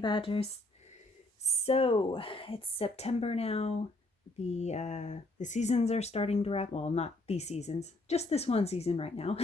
Badgers. So it's September now. The seasons are starting to wrap. Well, not these seasons, just this one season right now.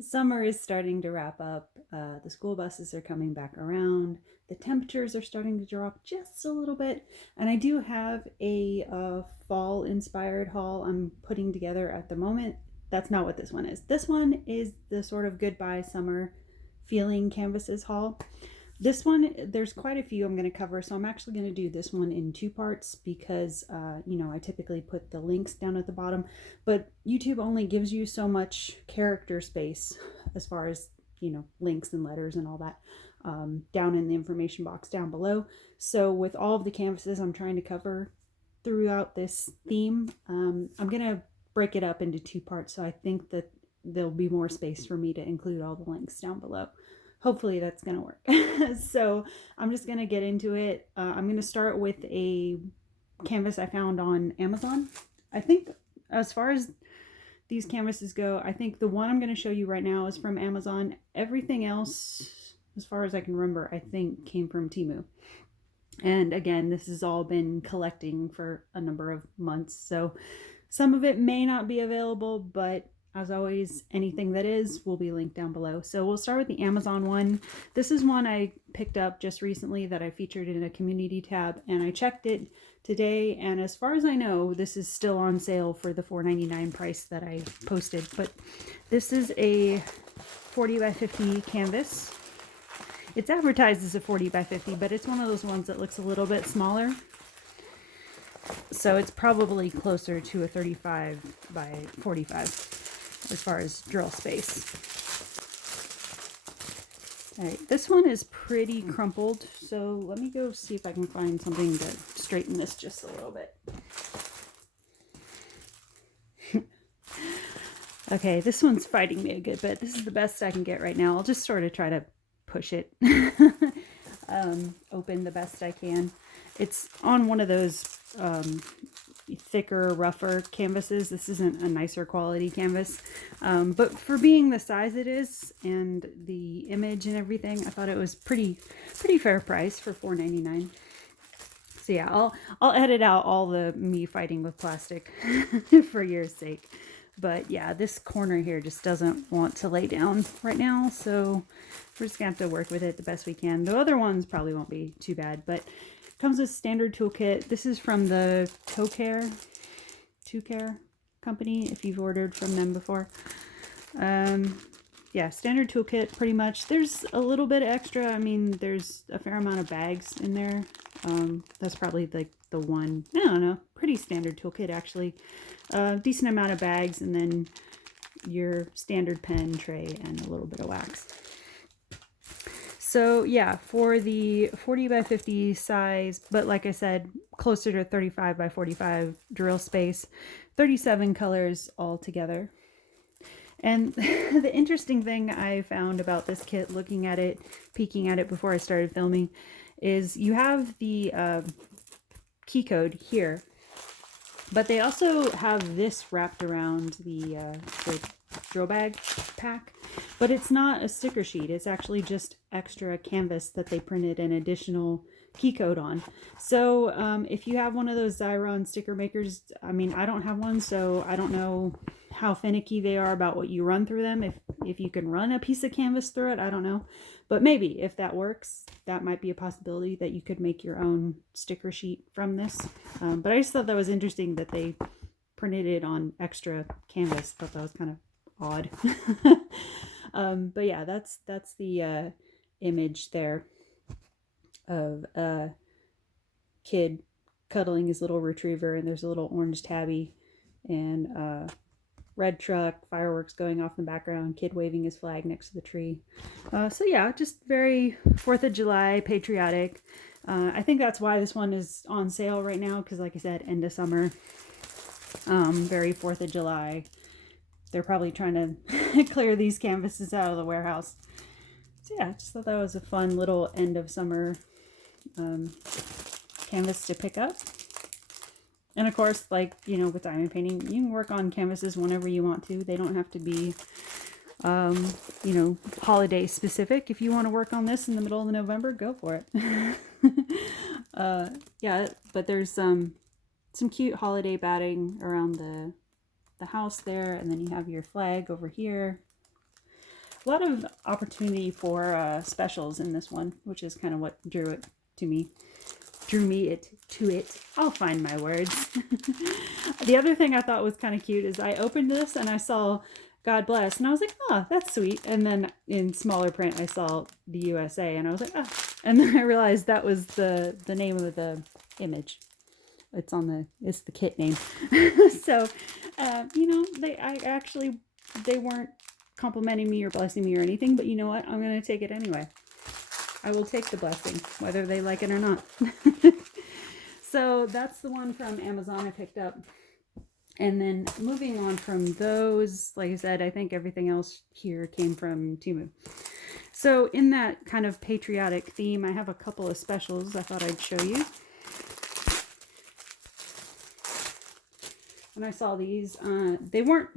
Summer is starting to wrap up. The school buses are coming back around. The temperatures are starting to drop just a little bit, and I do have a fall inspired haul I'm putting together at the moment. That's not what this one is. This one is the sort of goodbye summer feeling canvases haul. This one, there's quite a few I'm going to cover, so I'm actually going to do this one in two parts because, I typically put the links down at the bottom, but YouTube only gives you so much character space as far as, links and letters and all that down in the information box down below. So with all of the canvases I'm trying to cover throughout this theme, I'm going to break it up into two parts, so I think that there'll be more space for me to include all the links down below. Hopefully that's gonna work. So I'm just gonna get into it. I'm gonna start with a canvas I found on Amazon. I think as far as these canvases go, I think the one I'm gonna show you right now is from Amazon. Everything else, as far as I can remember, I think came from Temu. And again, this has all been collecting for a number of months, so some of it may not be available, but as always, anything that is will be linked down below. So we'll start with the Amazon one. This is one I picked up just recently that I featured in a community tab, and I checked it today, and as far as I know, this is still on sale for the $4.99 price that I posted. But this is a 40 by 50 canvas. It's advertised as a 40 by 50, but it's one of those ones that looks a little bit smaller. So it's probably closer to a 35 by 45 as far as drill space. All right, this one is pretty crumpled, so let me go see if I can find something to straighten this just a little bit. Okay, this one's fighting me a good bit. This is the best I can get right now. I'll just sort of try to push it open the best I can. It's on one of those thicker, rougher canvases. This isn't a nicer quality canvas, but for being the size it is and the image and everything, I thought it was pretty fair price for $4.99. So yeah, I'll edit out all the me fighting with plastic for your sake. But yeah, this corner here just doesn't want to lay down right now, so we're just gonna have to work with it the best we can. The other ones probably won't be too bad, but comes with standard toolkit. This is from the Toucare company, if you've ordered from them before. Yeah, standard toolkit pretty much. There's a little bit extra. I mean, there's a fair amount of bags in there. That's probably like the one, I don't know, pretty standard toolkit actually. Decent amount of bags, and then your standard pen tray and a little bit of wax. So yeah, for the 40 by 50 size, but like I said, closer to 35 by 45 drill space, 37 colors all together. And the interesting thing I found about this kit, looking at it, peeking at it before I started filming, is you have the key code here, but they also have this wrapped around the drill bag pack, but it's not a sticker sheet. It's actually just extra canvas that they printed an additional key code on. So if you have one of those Xyron sticker makers, I mean, I don't have one, so I don't know how finicky they are about what you run through them. If you can run a piece of canvas through it, I don't know. But maybe if that works, that might be a possibility that you could make your own sticker sheet from this. But I just thought that was interesting that they printed it on extra canvas. Thought that was kind of odd. But yeah, that's the image there of a kid cuddling his little retriever, and there's a little orange tabby and red truck, fireworks going off in the background, kid waving his flag next to the tree. So yeah, just very 4th of July patriotic. I think that's why this one is on sale right now, because like I said, end of summer, very 4th of July. They're probably trying to clear these canvases out of the warehouse. So yeah, I just thought that was a fun little end of summer canvas to pick up. And of course, like, with diamond painting, you can work on canvases whenever you want to. They don't have to be You know, holiday specific. If you want to work on this in the middle of November, go for it. Yeah, but there's some cute holiday batting around the house there, and then you have your flag over here. A lot of opportunity for specials in this one, which is kind of what drew it to me. Drew me to it. I'll find my words. The other thing I thought was kind of cute is I opened this and I saw God bless, and I was like, oh, that's sweet. And then in smaller print, I saw the USA, and I was like, oh. And then I realized that was the name of the image. It's the kit name. So, you know, they weren't complimenting me or blessing me or anything, but you know what? I'm going to take it anyway. I will take the blessing, whether they like it or not. So that's the one from Amazon I picked up. And then moving on from those, like I said, I think everything else here came from Temu. So in that kind of patriotic theme, I have a couple of specials I thought I'd show you. When I saw these, they weren't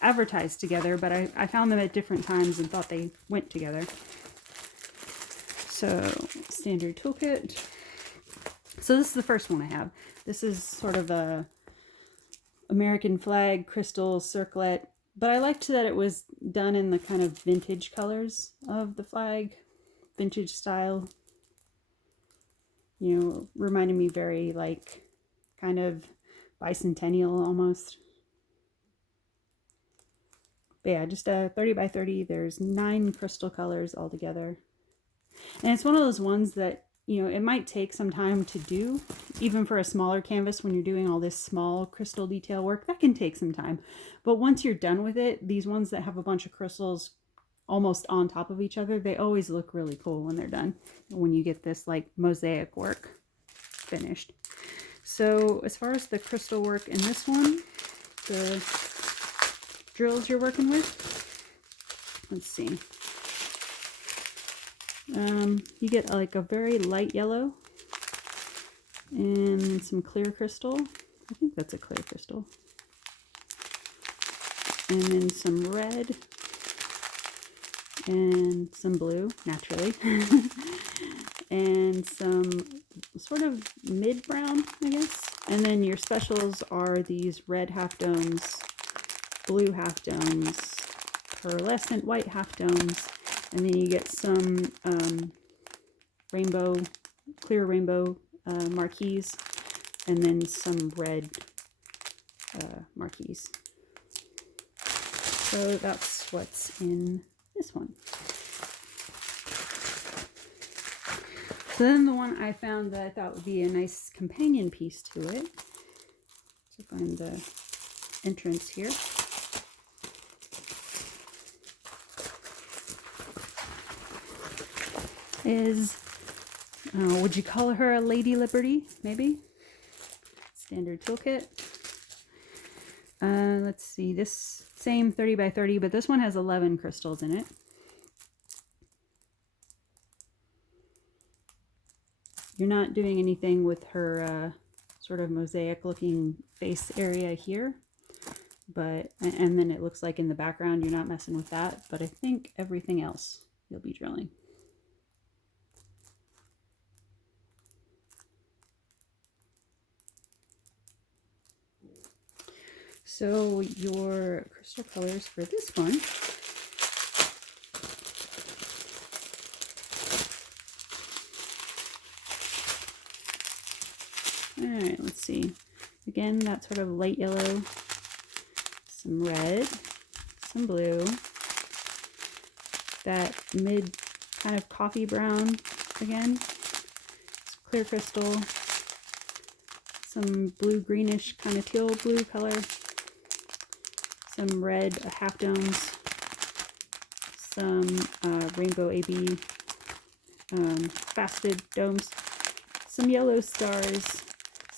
advertised together, but I found them at different times and thought they went together. So, standard toolkit. So this is the first one I have. This is sort of a American flag crystal circlet, but I liked that it was done in the kind of vintage colors of the flag, vintage style. You know, reminded me very like kind of bicentennial almost. But yeah, just a 30 by 30. There's 9 crystal colors altogether. And it's one of those ones that, you know, it might take some time to do, even for a smaller canvas when you're doing all this small crystal detail work. That can take some time. But once you're done with it, these ones that have a bunch of crystals almost on top of each other, they always look really cool when they're done, when you get this like mosaic work finished. So as far as the crystal work in this one, the drills you're working with, let's see. You get like a very light yellow and some clear crystal. I think that's a clear crystal. And then some red and some blue, naturally. And some sort of mid-brown, I guess. And then your specials are these red half-domes, blue half-domes, pearlescent white half-domes, and then you get some clear rainbow marquees, and then some red marquees. So that's what's in this one. So then the one I found that I thought would be a nice companion piece to it, to find the entrance here, is, would you call her a Lady Liberty, maybe? Standard toolkit. Let's see, this same 30 by 30, but this one has 11 crystals in it. You're not doing anything with her sort of mosaic looking face area here, but, and then it looks like in the background you're not messing with that, but I think everything else you'll be drilling. So your crystal colors for this one, all right, let's see. Again, that sort of light yellow, some red, some blue, that mid kind of coffee brown again, clear crystal, some blue greenish kind of teal blue color, some red half domes, some rainbow AB faceted domes, some yellow stars,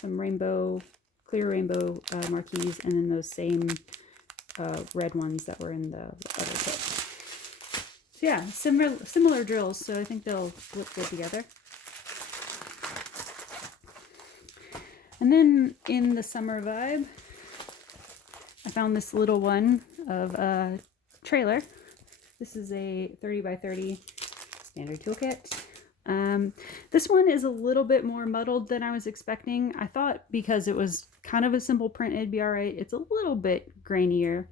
some rainbow, clear rainbow marquees, and then those same red ones that were in the other kit. So yeah, similar drills, so I think they'll look good together. And then in the summer vibe, I found this little one of trailer. This is a 30 by 30 standard toolkit. This one is a little bit more muddled than I was expecting. I thought because it was kind of a simple print, it'd be all right. It's a little bit grainier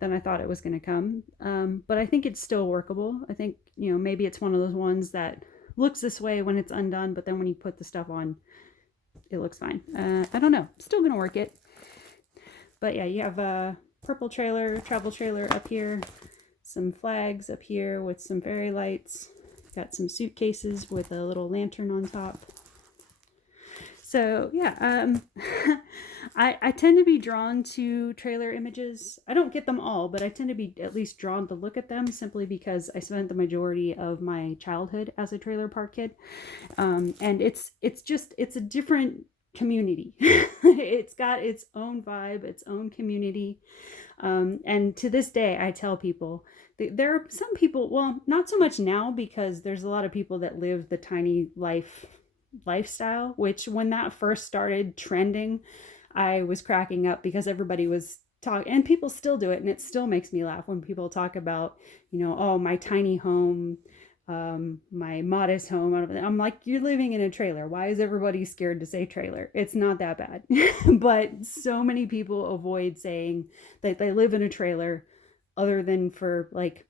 than I thought it was going to come. But I think it's still workable. I think, you know, maybe it's one of those ones that looks this way when it's undone, but then when you put the stuff on, it looks fine. I don't know. Still going to work it. But yeah, you have a purple trailer, travel trailer up here, some flags up here with some fairy lights. Got some suitcases with a little lantern on top. So yeah, I tend to be drawn to trailer images. I don't get them all, but I tend to be at least drawn to look at them simply because I spent the majority of my childhood as a trailer park kid. And it's a different community. It's got its own vibe, its own community. And to this day, I tell people, there are some people, well, not so much now because there's a lot of people that live the tiny lifestyle, which when that first started trending, I was cracking up because everybody was talking, and people still do it, and it still makes me laugh when people talk about, you know, oh, my tiny home, my modest home. I'm like, you're living in a trailer. Why is everybody scared to say trailer? It's not that bad. But so many people avoid saying that they live in a trailer other than for like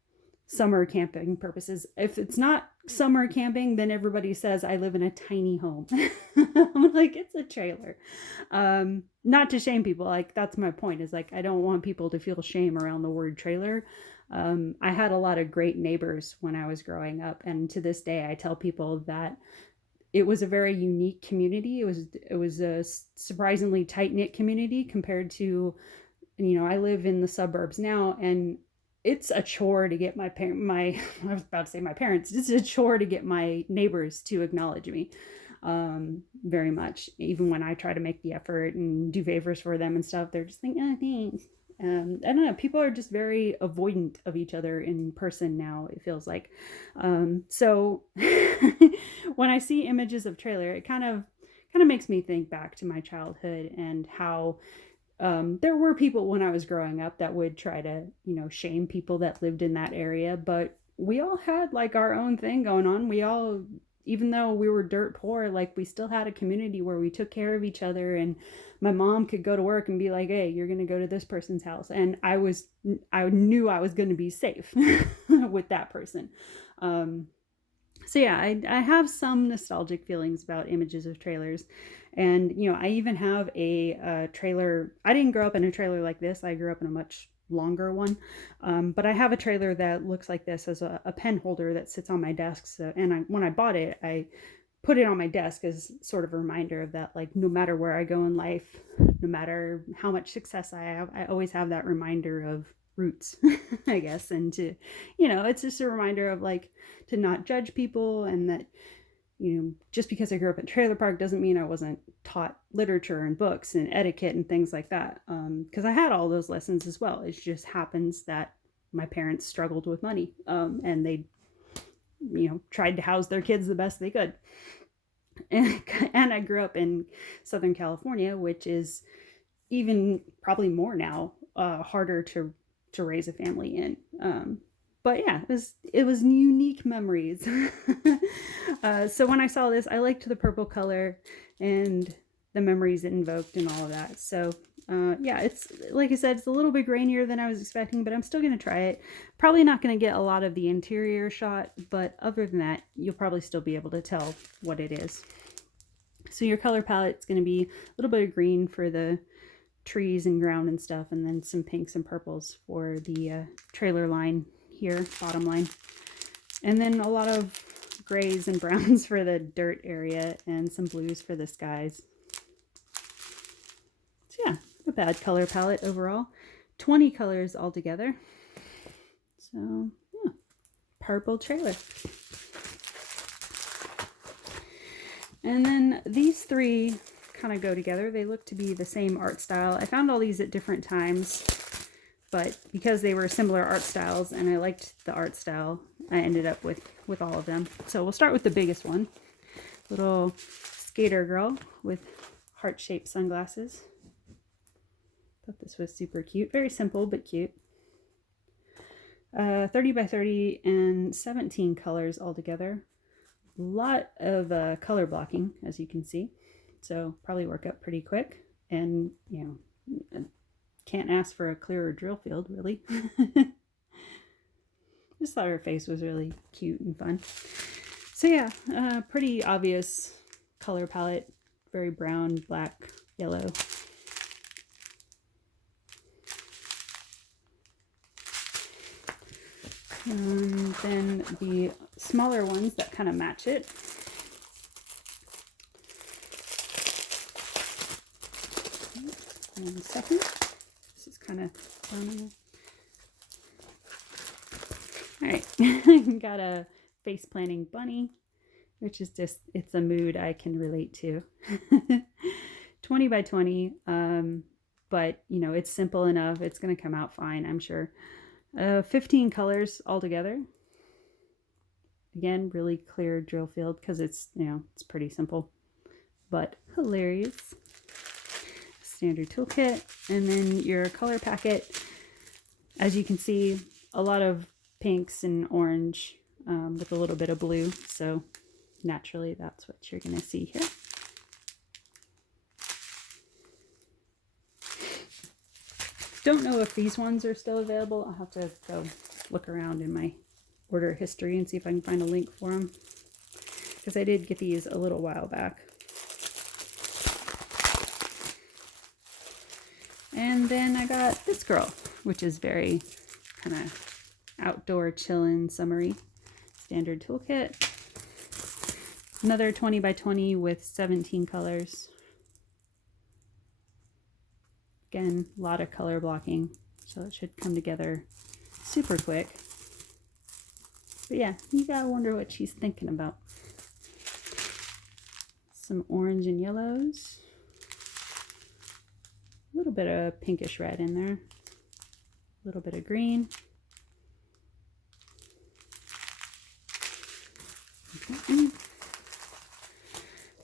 summer camping purposes. If it's not summer camping, then everybody says I live in a tiny home. I'm like, it's a trailer. Not to shame people. Like, that's my point, is like, I don't want people to feel shame around the word trailer. I had a lot of great neighbors when I was growing up, and to this day I tell people that it was a very unique community. It was a surprisingly tight-knit community compared to, you know, I live in the suburbs now, and it's a chore to get my I was about to say my parents, it's a chore to get my neighbors to acknowledge me very much. Even when I try to make the effort and do favors for them and stuff, they're just thinking, oh, thanks. I don't know, people are just very avoidant of each other in person now, it feels like. So when I see images of trailer, it kind of makes me think back to my childhood and how there were people when I was growing up that would try to, you know, shame people that lived in that area, but we all had like our own thing going on. We all, even though we were dirt poor, like we still had a community where we took care of each other, and my mom could go to work and be like, hey, you're going to go to this person's house. And I knew I was going to be safe with that person. So yeah, I have some nostalgic feelings about images of trailers. And, you know, I even have a trailer. I didn't grow up in a trailer like this. I grew up in a much longer one. But I have a trailer that looks like this as a pen holder that sits on my desk. So, and when I bought it, I put it on my desk as sort of a reminder of that, like, no matter where I go in life, no matter how much success I have, I always have that reminder of roots, I guess. And to, you know, it's just a reminder of like, to not judge people, and that, you know, just because I grew up in trailer park doesn't mean I wasn't taught literature and books and etiquette and things like that. Because I had all those lessons as well. It just happens that my parents struggled with money, and they, you know, tried to house their kids the best they could. And I grew up in Southern California, which is even probably more now harder to raise a family in. But yeah, it was unique memories. So when I saw this, I liked the purple color and the memories it invoked and all of that. So yeah, it's, like I said, it's a little bit grainier than I was expecting, but I'm still going to try it. Probably not going to get a lot of the interior shot, but other than that, you'll probably still be able to tell what it is. So your color palette is going to be a little bit of green for the trees and ground and stuff, and then some pinks and purples for the trailer line here, bottom line. And then a lot of grays and browns for the dirt area, and some blues for the skies. So yeah, a bad color palette overall. 20 colors altogether. So yeah, purple trailer. And then these three kind of go together. They look to be the same art style. I found all these at different times, but because they were similar art styles and I liked the art style, I ended up with all of them. So we'll start with the biggest one. Little skater girl with heart-shaped sunglasses. Thought this was super cute. Very simple, but cute. 30 by 30 and 17 colors altogether. A lot of color blocking, as you can see. So probably work up pretty quick. And, you know, can't ask for a clearer drill field, really. Just thought her face was really cute and fun. So yeah, pretty obvious color palette. Very brown, black, yellow. And then the smaller ones that kind of match it. One second. This is kind of fun. Alright, got a face planting bunny, which is just, it's a mood I can relate to. 20 by 20, but you know, it's simple enough. It's going to come out fine, I'm sure. 15 colors altogether. Again, really clear drill field because it's, you know, it's pretty simple, but hilarious. Standard toolkit, and then your color packet. As you can see, a lot of pinks and orange with a little bit of blue, so naturally that's what you're going to see here. Don't know if these ones are still available. I'll have to go look around in my order history and see if I can find a link for them, because I did get these a little while back. And then I got this girl, which is very kind of outdoor chillin' summery. Standard toolkit. Another 20 by 20 with 17 colors. Again, a lot of color blocking, so it should come together super quick. But yeah, you gotta wonder what she's thinking about. Some orange and yellows. A little bit of pinkish red in there. A little bit of green.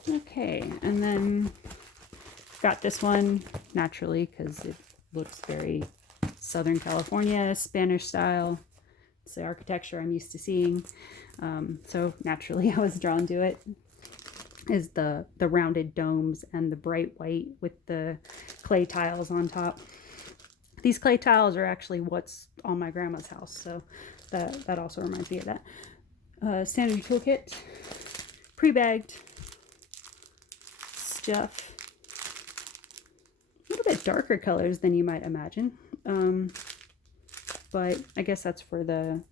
Okay, and then got this one naturally because it looks very Southern California, Spanish style. It's the architecture I'm used to seeing. So naturally I was drawn to it. Is the rounded domes and the bright white with the clay tiles on top. These clay tiles are actually what's on my grandma's house, so that also reminds me of that. Standard toolkit, pre-bagged stuff. A little bit darker colors than you might imagine, but I guess that's for the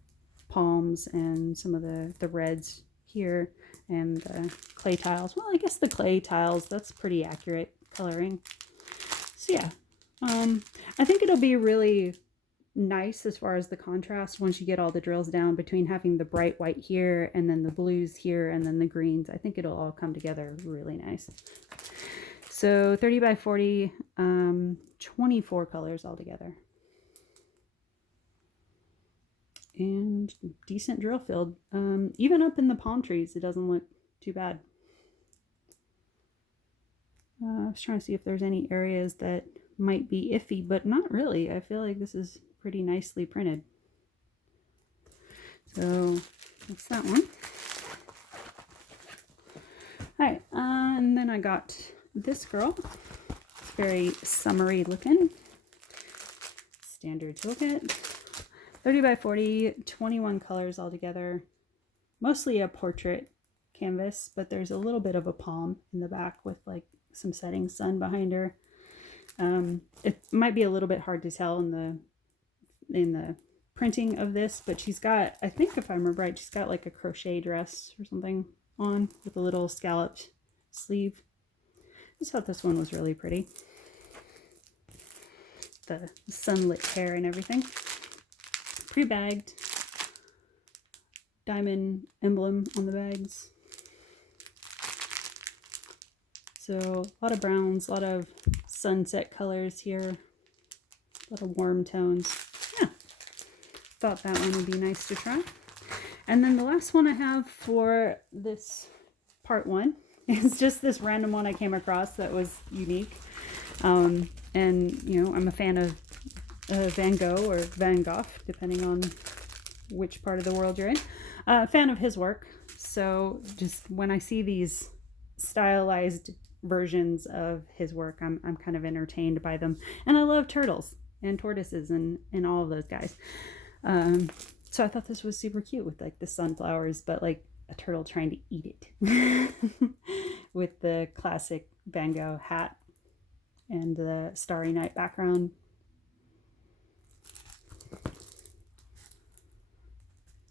palms and some of the reds here and the clay tiles. Well, I guess the clay tiles, that's pretty accurate coloring. So yeah, I think it'll be really nice as far as the contrast once you get all the drills down between having the bright white here and then the blues here and then the greens. I think it'll all come together really nice. So 30 by 40, 24 colors altogether. And decent drill field. Even up in the palm trees, it doesn't look too bad. I was trying to see if there's any areas that might be iffy, but not really. I feel like this is pretty nicely printed. So that's that one. All right, and then I got this girl. It's very summery looking. Standard toolkit. 30 by 40, 21 colors altogether. Mostly a portrait canvas, but there's a little bit of a palm in the back with like some setting sun behind her. It might be a little bit hard to tell in the printing of this, but she's got, I think if I remember right, she's got like a crochet dress or something on with a little scalloped sleeve. I just thought this one was really pretty. The sunlit hair and everything. Pre-bagged. Diamond emblem on the bags. So a lot of browns, a lot of sunset colors here. A lot of warm tones. Yeah, thought that one would be nice to try. And then the last one I have for this part one is just this random one I came across that was unique. And, you know, I'm a fan of Van Gogh or Van Gogh, depending on which part of the world you're in. Fan of his work. So just when I see these stylized versions of his work, I'm kind of entertained by them. And I love turtles and tortoises and all of those guys. So I thought this was super cute with like the sunflowers, but like a turtle trying to eat it with the classic Van Gogh hat and the Starry Night background.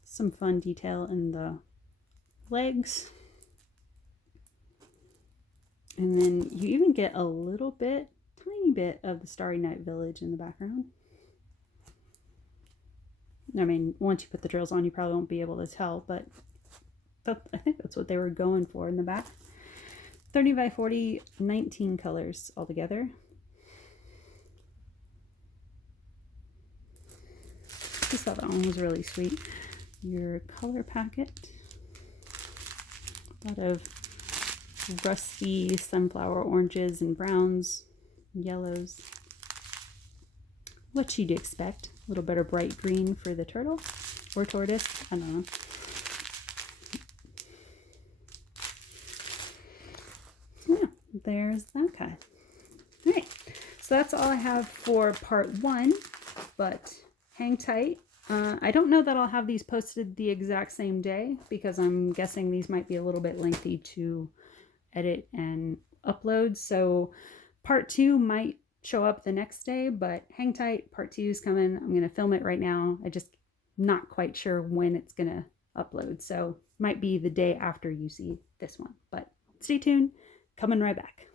Some fun detail in the legs. And then you even get a little bit, tiny bit of the Starry Night Village in the background. I mean, once you put the drills on, you probably won't be able to tell, but I think that's what they were going for in the back. 30 by 40, 19 colors altogether. Just thought that one was really sweet. Your color packet. A lot of rusty sunflower oranges and browns, yellows. What you'd expect. A little bit of bright green for the turtle or tortoise. I don't know. Yeah, there's that guy. All right, so that's all I have for part 1, but hang tight. I don't know that I'll have these posted the exact same day because I'm guessing these might be a little bit lengthy to edit and upload. So part 2 might show up the next day, but hang tight. Part 2 is coming. I'm going to film it right now. I just not quite sure when it's going to upload. So might be the day after you see this one, but stay tuned. Coming right back.